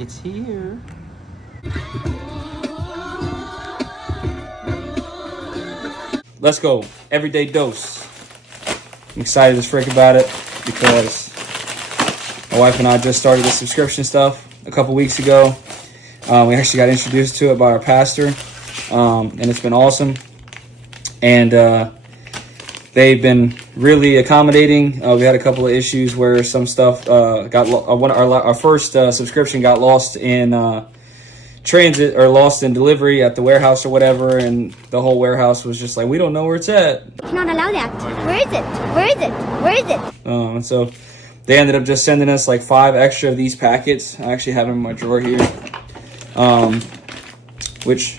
It's here. Let's go. Everyday dose. I'm excited as frick about it because my wife and I just started the subscription stuff a couple weeks ago. We actually got introduced to it by our pastor, and it's been awesome. And they've been really accommodating. We had a couple of issues where some stuff our first subscription got lost in transit or lost in delivery at the warehouse or whatever, and the whole warehouse was just like, we don't know where it's at. Cannot allow that. Where is it? Where is it? Where is it? And so they ended up just sending us like 5 extra of these packets. I actually have them in my drawer here. Which,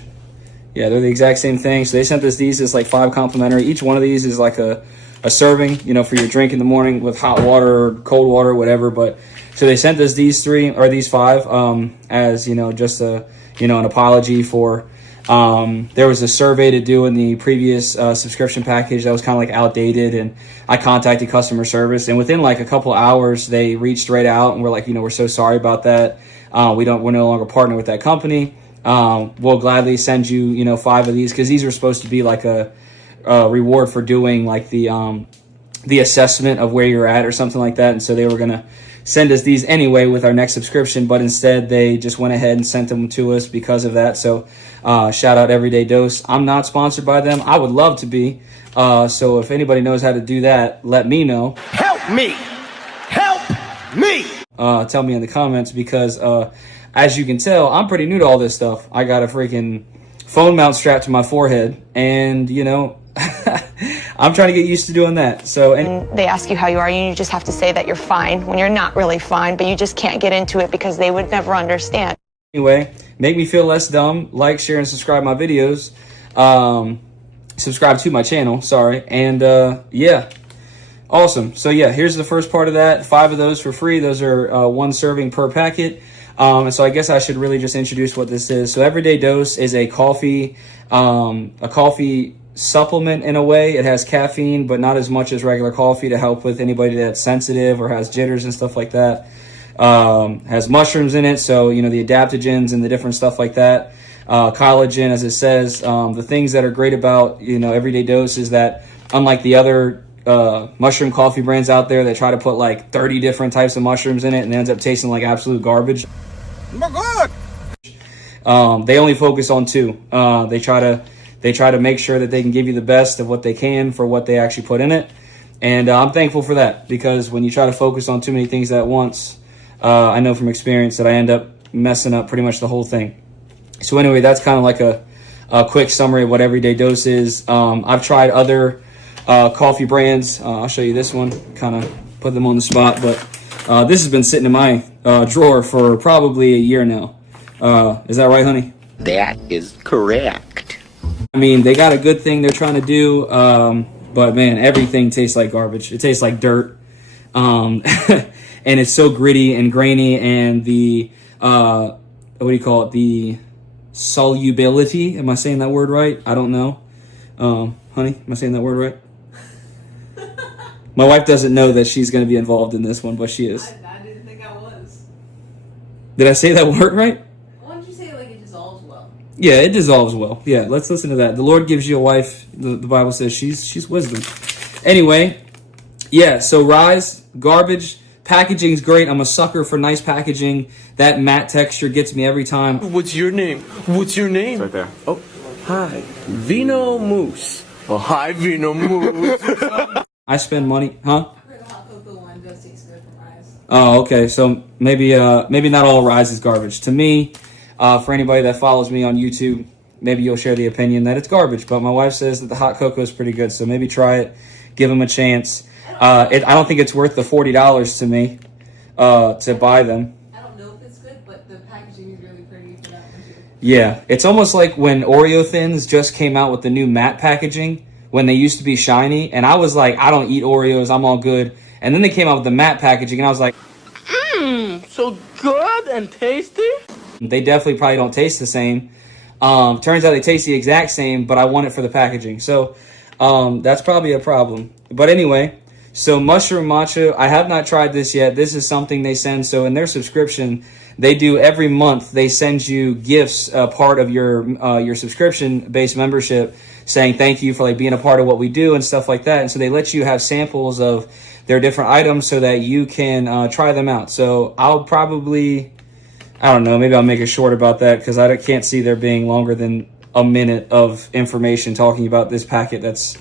yeah, they're the exact same thing. So they sent us these as like 5 complimentary. Each one of these is like a serving, you know, for your drink in the morning with hot water or cold water, whatever. But so they sent us these 5 as, you know, just an apology for, there was a survey to do in the previous subscription package that was kind of like outdated, and I contacted customer service, and within like a couple hours they reached right out and were like, you know, we're so sorry about that. We're no longer partner with that company. We'll gladly send you, you know, 5 of these, because these were supposed to be like a reward for doing like the assessment of where you're at or something like that. And so they were gonna send us these anyway with our next subscription, but instead they just went ahead and sent them to us because of that. So shout out Everyday Dose. I'm not sponsored by them. I would love to be. So if anybody knows how to do that, let me know. Help me! Help me! Tell me in the comments, because as you can tell, I'm pretty new to all this stuff. I got a freaking phone mount strapped to my forehead, and you know, I'm trying to get used to doing that. So, and they ask you how you are, and you just have to say that you're fine when you're not really fine, but you just can't get into it because they would never understand. Anyway, make me feel less dumb. Like, share, and subscribe my videos. Subscribe to my channel, sorry. And yeah, awesome. So yeah, here's the first part of that. 5 of those for free. Those are 1 serving per packet. And so I guess I should really just introduce what this is. So Everyday Dose is a coffee supplement in a way. It has caffeine, but not as much as regular coffee, to help with anybody that's sensitive or has jitters and stuff like that. Has mushrooms in it, so you know, the adaptogens and the different stuff like that. Collagen, as it says. The things that are great about, you know, Everyday Dose is that, unlike the other mushroom coffee brands out there that try to put like 30 different types of mushrooms in it and it ends up tasting like absolute garbage, My God! they only focus on 2. They try to make sure that they can give you the best of what they can for what they actually put in it. And I'm thankful for that, because when you try to focus on too many things at once, I know from experience that I end up messing up pretty much the whole thing. So anyway, that's kind of like a quick summary of what Everyday Dose is. I've tried other coffee brands. I'll show you this one, kind of put them on the spot, but this has been sitting in my drawer for probably a year now. Is that right, honey? That is correct. I mean, they got a good thing they're trying to do, but man, everything tastes like garbage. It tastes like dirt, and it's so gritty and grainy, and the what do you call it? The solubility. Am I saying that word right? I don't know. Honey, am I saying that word right? My wife doesn't know that she's going to be involved in this one, but she is. I didn't think I was. Did I say that word right? Why don't you say it like it dissolves well? Yeah, it dissolves well. Yeah, let's listen to that. The Lord gives you a wife. The Bible says she's wisdom. Anyway, yeah, so Rise, garbage. Packaging's great. I'm a sucker for nice packaging. That matte texture gets me every time. What's your name? What's your name? It's right there. Oh, hi. Vino Moose. Oh, hi, Vino Moose. I spend money, huh? I heard the hot cocoa one does taste good from Rise. Oh, okay. So maybe not all Rise is garbage. To me, for anybody that follows me on YouTube, maybe you'll share the opinion that it's garbage. But my wife says that the hot cocoa is pretty good. So maybe try it. Give them a chance. I don't think it's worth the $40 to me to buy them. I don't know if it's good, but the packaging is really pretty for that one too. Yeah, it's almost like when Oreo Thins just came out with the new matte packaging, when they used to be shiny, and I was like, I don't eat Oreos, I'm all good. And then they came out with the matte packaging, and I was like, So good and tasty? they definitely probably don't taste the same. Turns out they taste the exact same, but I want it for the packaging. So that's probably a problem. But anyway, So mushroom matcha, I have not tried this yet. This is something they send. So in their subscription, they do every month. They send you gifts, part of your subscription-based membership, saying thank you for like being a part of what we do and stuff like that. And so they let you have samples of their different items so that you can try them out. So I'll probably, I don't know, maybe I'll make it short about that because I can't see there being longer than a minute of information talking about this packet that's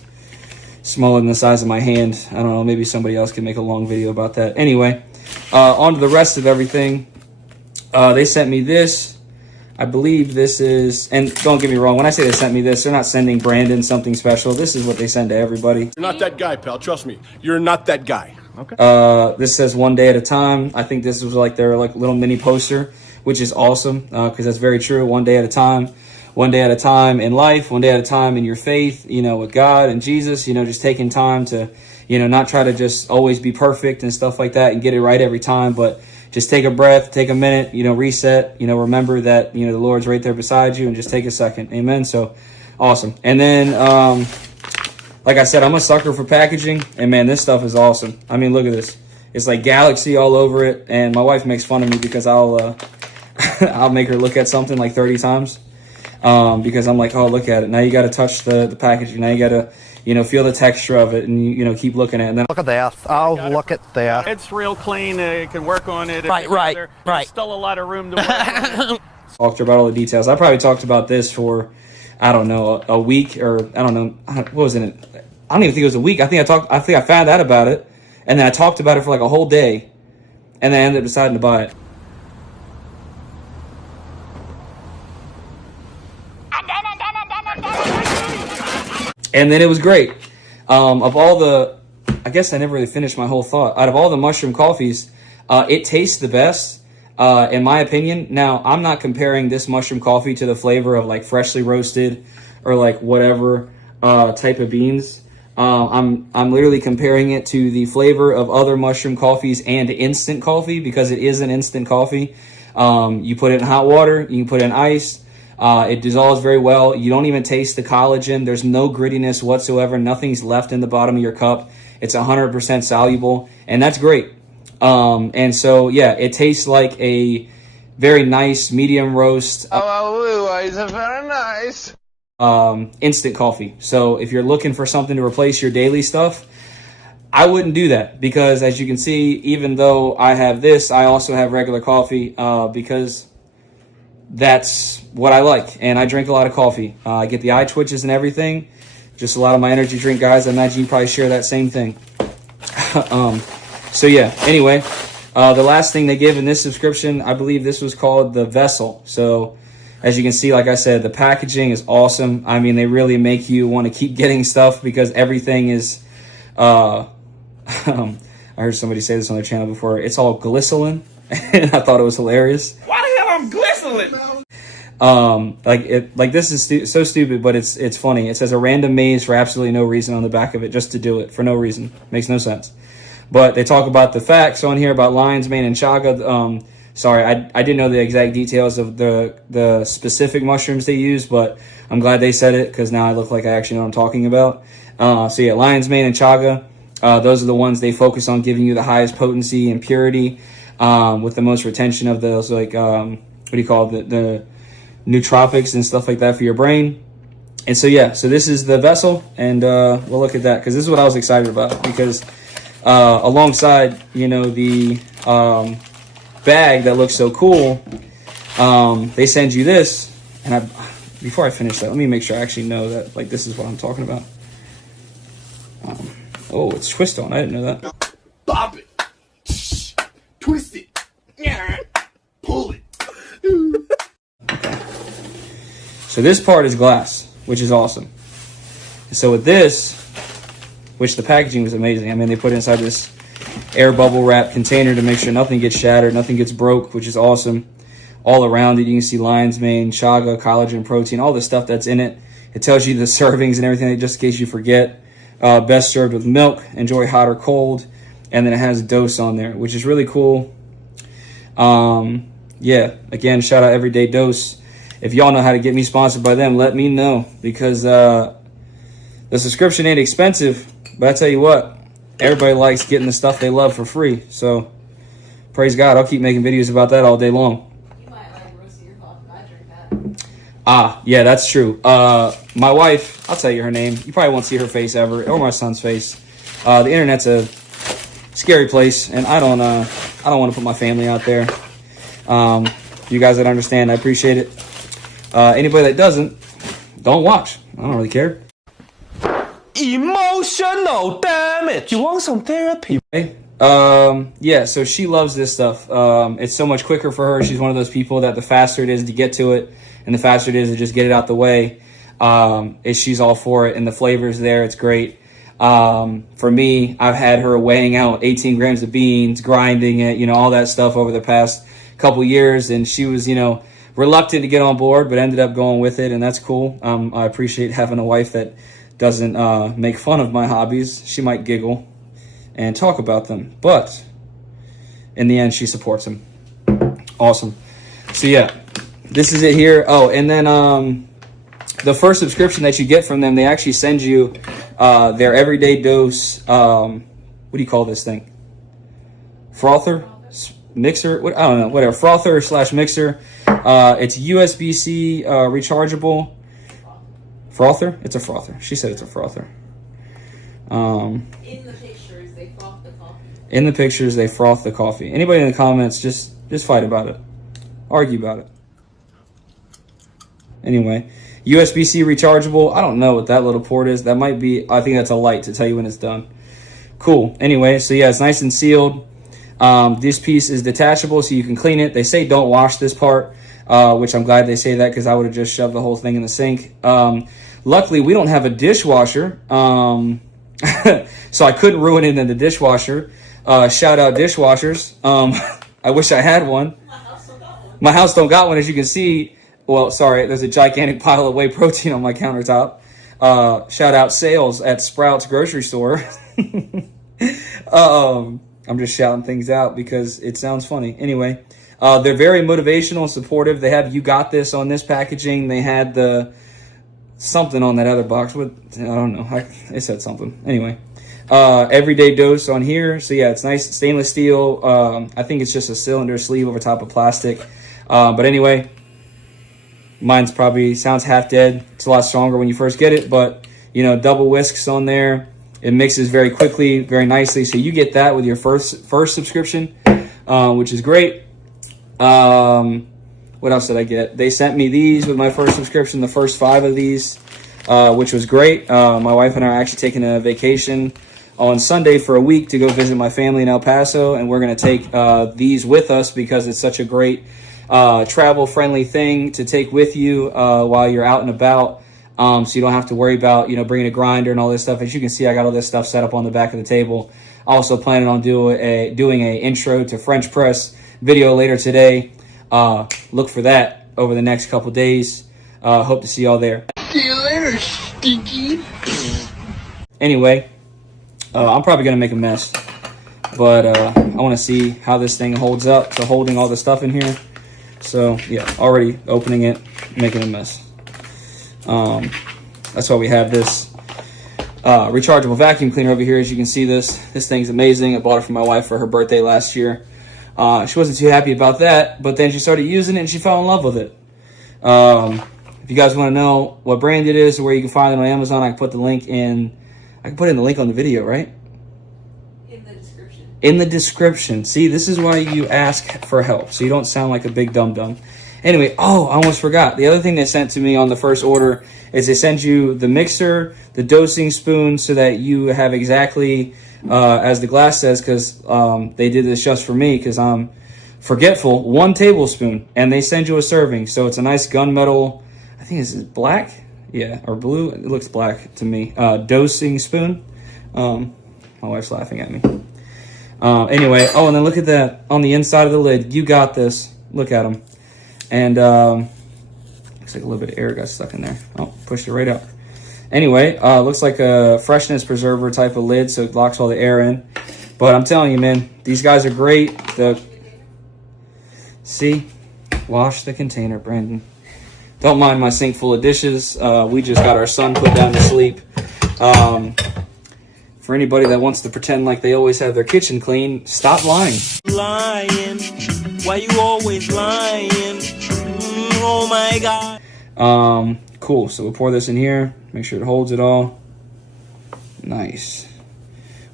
smaller than the size of my hand. I don't know, maybe somebody else can make a long video about that. Anyway, on to the rest of everything. They sent me this. I believe this is, and don't get me wrong, when I say they sent me this, they're not sending Brandon something special. This is what they send to everybody. You're not that guy, pal. Trust me. You're not that guy. Okay. This says 1 day at a time. I think this was like their like little mini poster, which is awesome because that's very true. 1 day at a time. 1 day at a time in life, 1 day at a time in your faith, you know, with God and Jesus, you know, just taking time to, you know, not try to just always be perfect and stuff like that and get it right every time, but just take a breath, take a minute, you know, reset, you know, remember that, you know, the Lord's right there beside you and just take a second. Amen. So awesome. And then, like I said, I'm a sucker for packaging and man, this stuff is awesome. I mean, look at this. It's like galaxy all over it. And my wife makes fun of me because I'll make her look at something like 30 times. Because I'm like, oh, look at it. Now you got to touch the packaging. Now you got to, you know, feel the texture of it and, you know, keep looking at it. And then Look at that. Oh, look at that. It's real clean. You can work on it. Right. There's still a lot of room to work on it. talked about all the details. I probably talked about this for, I don't know, a week or I don't know. What was it? I don't even think it was a week. I think I found out about it and then I talked about it for like a whole day and then I ended up deciding to buy it. And then it was great. Of all the, I guess I never really finished my whole thought. Out of all the mushroom coffees, it tastes the best, in my opinion. Now, I'm not comparing this mushroom coffee to the flavor of like freshly roasted or like whatever type of beans. I'm literally comparing it to the flavor of other mushroom coffees and instant coffee because it is an instant coffee. You put it in hot water, you can put it in ice. It dissolves very well. You don't even taste the collagen. There's no grittiness whatsoever. Nothing's left in the bottom of your cup. It's 100% soluble, and that's great. And so, yeah, it tastes like a very nice medium roast. It's very nice. Instant coffee. So if you're looking for something to replace your daily stuff, I wouldn't do that because, as you can see, even though I have this, I also have regular coffee because that's what I like, and I drink a lot of coffee. I get the eye twitches and everything. Just a lot of my energy drink guys, I imagine you probably share that same thing. So yeah, anyway, the last thing they give in this subscription, I believe this was called the Vessel. So as you can see, like I said, the packaging is awesome. I mean, they really make you want to keep getting stuff because everything is, I heard somebody say this on their channel before, it's all glisterin, and I thought it was hilarious. Why the hell I'm glistening? Like this is so stupid, but it's funny. It says a random maze for absolutely no reason on the back of it, just to do it for no reason. Makes no sense. But they talk about the facts on here about lion's mane and chaga. Sorry, I didn't know the exact details of the specific mushrooms they use, but I'm glad they said it because now I look like I actually know what I'm talking about. So yeah, lion's mane and chaga. Those are the ones they focus on giving you the highest potency and purity, with the most retention of those, like, what do you call it? The nootropics and stuff like that for your brain. And so yeah, so this is the Vessel, and we'll look at that because this is what I was excited about because alongside, you know, the bag that looks so cool, they send you this. And before I finish that, let me make sure I actually know that, like, this is what I'm talking about. Oh, it's twist on. I didn't know that. Bop it. Twist it. Pull it. So this part is glass, which is awesome. So with this, which the packaging was amazing. I mean, they put it inside this air bubble wrap container to make sure nothing gets shattered, nothing gets broke, which is awesome. All around it, you can see lion's mane, chaga, collagen, protein, all the stuff that's in it. It tells you the servings and everything, just in case you forget. Best served with milk, enjoy hot or cold. And then it has a dose on there, which is really cool. Yeah, again, shout out Everyday Dose. If y'all know how to get me sponsored by them, let me know, because the subscription ain't expensive, but I tell you what, everybody likes getting the stuff they love for free. So praise God. I'll keep making videos about that all day long. You might like roasting your coffee. I drink that. Ah, yeah, that's true. My wife, I'll tell you her name. You probably won't see her face ever, or my son's face. The internet's a scary place, and I don't want to put my family out there. You guys that understand, I appreciate it. Anybody that doesn't, don't watch. I don't really care. Emotional damage. You want some therapy? Okay. Yeah, so she loves this stuff. It's so much quicker for her. She's one of those people that the faster it is to get to it, and the faster it is to just get it out the way, she's all for it. And the flavor's there. It's great. For me, I've had her weighing out 18 grams of beans, grinding it, all that stuff over the past couple years. And she was, reluctant to get on board, but ended up going with it. And that's cool. I appreciate having a wife that doesn't make fun of my hobbies. She might giggle and talk about them, but in the end, she supports them. Awesome. So yeah, this is it here. Oh, and then the first subscription that you get from them, they actually send you their everyday dose. What do you call this thing? Frother? Mixer? What? I don't know. Whatever. Frother / mixer. It's USB-C rechargeable. Frother? It's a frother. She said it's a frother. In the pictures, they froth the coffee. In the pictures, they froth the coffee. Anybody in the comments, just fight about it. Argue about it. Anyway, USB-C rechargeable. I don't know what that little port is. That might be, I think that's a light to tell you when it's done. Cool. Anyway, so yeah, it's nice and sealed. This piece is detachable, so you can clean it. They say don't wash this part, which I'm glad they say that, because I would have just shoved the whole thing in the sink. Luckily, we don't have a dishwasher, so I couldn't ruin it in the dishwasher. Shout out dishwashers. I wish I had one. My house don't got one, as you can see. Well, sorry, there's a gigantic pile of whey protein on my countertop. Shout out sales at Sprouts grocery store. I'm just shouting things out because it sounds funny. Anyway, they're very motivational, supportive. They have "You Got This" on this packaging. They had the something on that other box. What, I don't know. It said something. Anyway, everyday dose on here. So yeah, it's nice stainless steel. I think it's just a cylinder sleeve over top of plastic. But anyway, mine's probably sounds half dead. It's a lot stronger when you first get it, but double whisks on there. It mixes very quickly, very nicely. So you get that with your first subscription, which is great. What else did I get? They sent me these with my first subscription, the first 5 of these, which was great. My wife and I are actually taking a vacation on Sunday for a week to go visit my family in El Paso, and we're going to take these with us because it's such a great travel-friendly thing to take with you while you're out and about. So you don't have to worry about, bringing a grinder and all this stuff. As you can see, I got all this stuff set up on the back of the table. Also planning on doing a intro to French press video later today. Look for that over the next couple days. Hope to see y'all there. See you later, stinky. Anyway, I'm probably going to make a mess. But I want to see how this thing holds up to holding all the stuff in here. So, yeah, already opening it, making a mess. That's why we have this rechargeable vacuum cleaner over here. As you can see, this thing's amazing. I bought it for my wife for her birthday last year. She wasn't too happy about that, but then she started using it and she fell in love with it. If you guys want to know what brand it is or where you can find it on Amazon, I can put the link in. I can put in the link on the video, right? In the description. In the description. See, this is why you ask for help, so you don't sound like a big dum-dum. Anyway, I almost forgot. The other thing they sent to me on the first order is they send you the mixer, the dosing spoon, so that you have exactly, as the glass says, because they did this just for me, because I'm forgetful, 1 tablespoon, and they send you a serving. So it's a nice gunmetal, I think this is black, yeah, or blue. It looks black to me. Dosing spoon. My wife's laughing at me. Anyway, and then look at that on the inside of the lid. You got this. Look at them. And looks like a little bit of air got stuck in there. Oh, pushed it right up. Anyway, looks like a freshness preserver type of lid, so it locks all the air in. But I'm telling you, man, these guys are great. See? Wash the container, Brandon. Don't mind my sink full of dishes. We just got our son put down to sleep. For for anybody that wants to pretend like they always have their kitchen clean, stop lying. Lying. Why you always lying? Oh my God. Cool. So we'll pour this in here. Make sure it holds it all. Nice.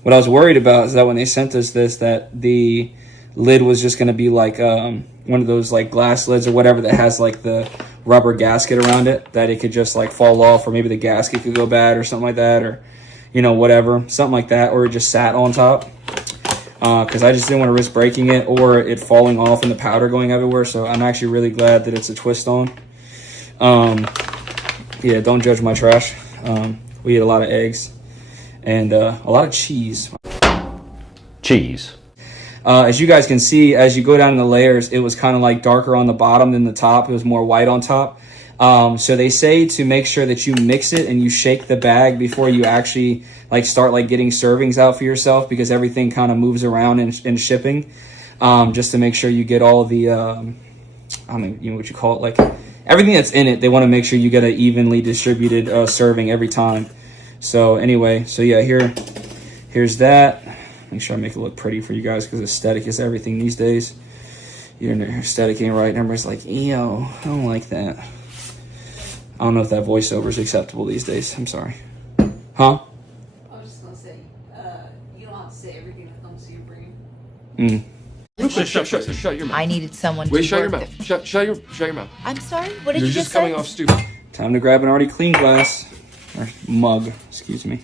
What I was worried about is that when they sent us this, that the lid was just going to be like one of those like glass lids or whatever that has like the rubber gasket around it, that it could just like fall off, or maybe the gasket could go bad or something like that, or you know, whatever, something like that, or it just sat on top, because I just didn't want to risk breaking it or it falling off and the powder going everywhere. So I'm actually really glad that it's a twist on. Yeah, don't judge my trash. We eat a lot of eggs and a lot of cheese. As you guys can see, as you go down in the layers, it was kind of like darker on the bottom than the top. It was more white on top. So they say to make sure that you mix it and you shake the bag before you actually like start like getting servings out for yourself, because everything kind of moves around in shipping. Just to make sure you get all of the, I don't know what you call it, like everything that's in it. They want to make sure you get an evenly distributed serving every time. So anyway, so yeah, here's that. Make sure I make it look pretty for you guys, because aesthetic is everything these days. Your aesthetic ain't right. Everybody's like, ew, I don't like that. I don't know if that voiceover is acceptable these days. I'm sorry. Huh? I was just gonna say, you don't have to say everything that comes to your brain. Shut your mouth. I needed someone Wait, to shut your work mouth. Shut your mouth. I'm sorry? What did You're you just say? coming off stupid. Time to grab an already clean glass. Or mug, excuse me.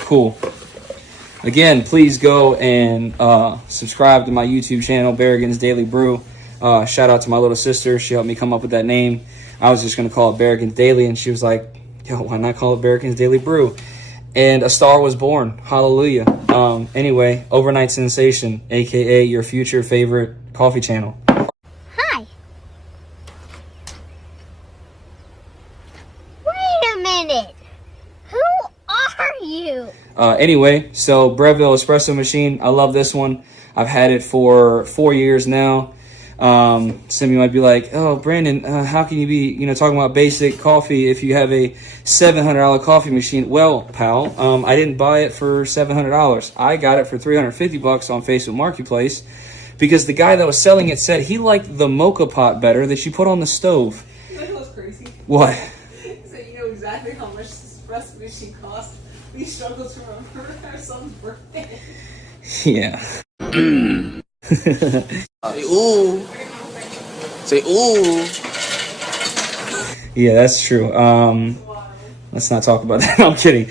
Cool. Again, please go and subscribe to my YouTube channel, Berrigan's Daily Brew. Shout out to my little sister. She helped me come up with that name. I was just going to call it Berrigan's Daily, and she was like, yo, why not call it Berrigan's Daily Brew? And a star was born. Hallelujah. Anyway, overnight sensation, a.k.a. your future favorite coffee channel. Hi. Wait a minute. Who are you? Anyway, so Breville Espresso Machine. I love this one. I've had it for 4 years now. Some of you might be like, oh, Brandon, how can you be, talking about basic coffee if you have a $700 coffee machine? Well, pal, I didn't buy it for $700. I got it for $350 on Facebook Marketplace, because the guy that was selling it said he liked the mocha pot better that you put on the stove. You know what's crazy? What? So you know exactly how much this espresso machine cost. We struggled to remember our son's birthday. Yeah. Say ooh. Say ooh. Yeah, that's true. Let's not talk about that. I'm kidding.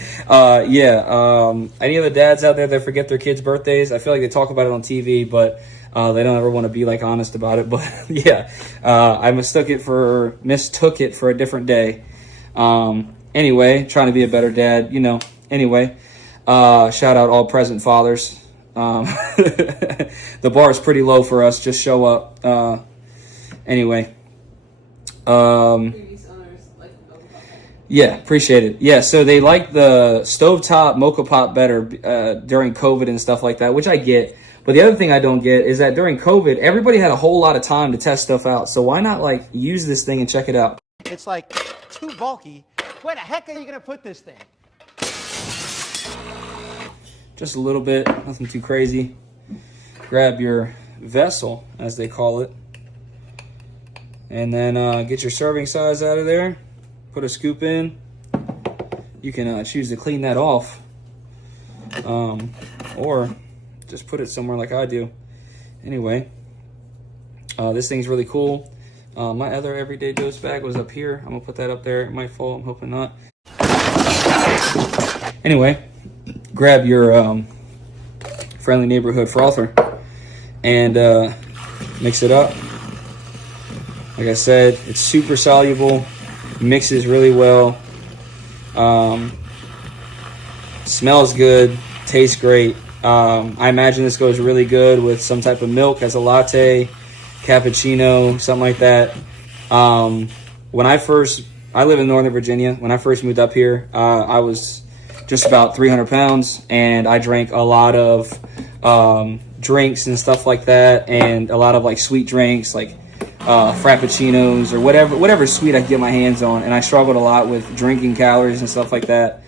Any of the dads out there that forget their kids' birthdays, I feel like they talk about it on TV, but they don't ever want to be like honest about it. But yeah, I mistook it for a different day. Anyway, trying to be a better dad, Anyway, shout out all present fathers. The bar is pretty low for us. Just show up. Anyway. Yeah, appreciate it. Yeah, so they like the stovetop mocha pot better during COVID and stuff like that, which I get. But the other thing I don't get is that during COVID, everybody had a whole lot of time to test stuff out. So why not like use this thing and check it out? It's like too bulky. Where the heck are you going to put this thing? Just a little bit, nothing too crazy. Grab your vessel, as they call it. And then get your serving size out of there. Put a scoop in. You can choose to clean that off. Or just put it somewhere like I do. Anyway, this thing's really cool. My other Everyday Dose bag was up here. I'm going to put that up there. It might fall. I'm hoping not. Anyway, grab your friendly neighborhood frother and mix it up. Like I said, it's super soluble, mixes really well, smells good, tastes great. I imagine this goes really good with some type of milk as a latte, cappuccino, something like that. I live in Northern Virginia. When I first moved up here, I was just about 300 pounds, and I drank a lot of drinks and stuff like that, and a lot of like sweet drinks like frappuccinos or whatever sweet I could get my hands on, and I struggled a lot with drinking calories and stuff like that.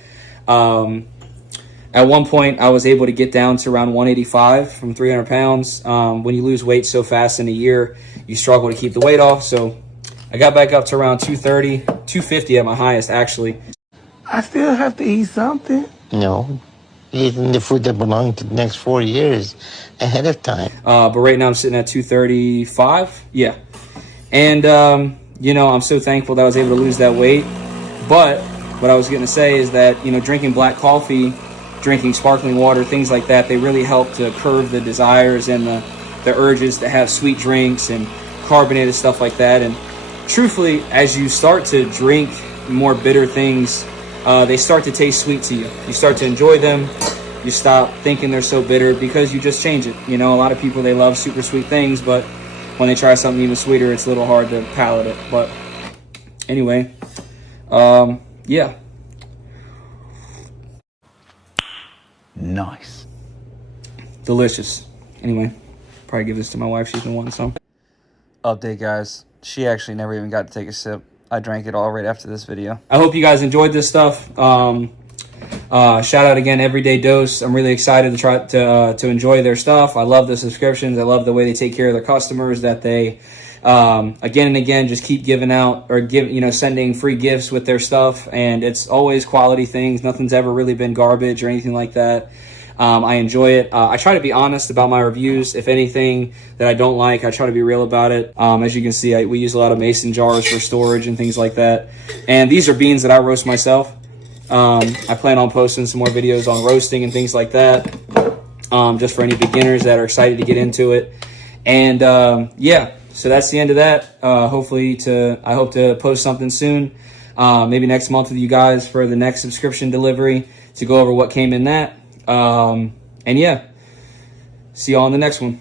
At one point, I was able to get down to around 185 from 300 pounds. When you lose weight so fast in a year, you struggle to keep the weight off. So I got back up to around 230, 250 at my highest, actually. I still have to eat something. No. Eating the food that belonged to the next 4 years ahead of time. But right now I'm sitting at 235. Yeah. And, you know, I'm so thankful that I was able to lose that weight. But what I was going to say is that, you know, drinking black coffee, drinking sparkling water, things like that, they really help to curb the desires and the urges to have sweet drinks and carbonated stuff like that. And truthfully, as you start to drink more bitter things, they start to taste sweet to you. You start to enjoy them. You stop thinking they're so bitter because you just change it. You know, a lot of people, they love super sweet things, but when they try something even sweeter, it's a little hard to palate it. But anyway, yeah. Nice. Delicious. Anyway, probably give this to my wife. She's been wanting some. Update, guys. She actually never even got to take a sip. I drank it all right after this video. I hope you guys enjoyed this stuff. Shout out again, Everyday Dose. I'm really excited to try to enjoy their stuff. I love the subscriptions. I love the way they take care of their customers, that they again and again just keep giving out or sending free gifts with their stuff, and it's always quality things. Nothing's ever really been garbage or anything like that. I enjoy it. I try to be honest about my reviews. If anything that I don't like, I try to be real about it. As you can see, we use a lot of mason jars for storage and things like that. And these are beans that I roast myself. I plan on posting some more videos on roasting and things like that, just for any beginners that are excited to get into it. And yeah, so that's the end of that. I hope to post something soon, maybe next month with you guys for the next subscription delivery to go over what came in that. And yeah, see y'all on the next one.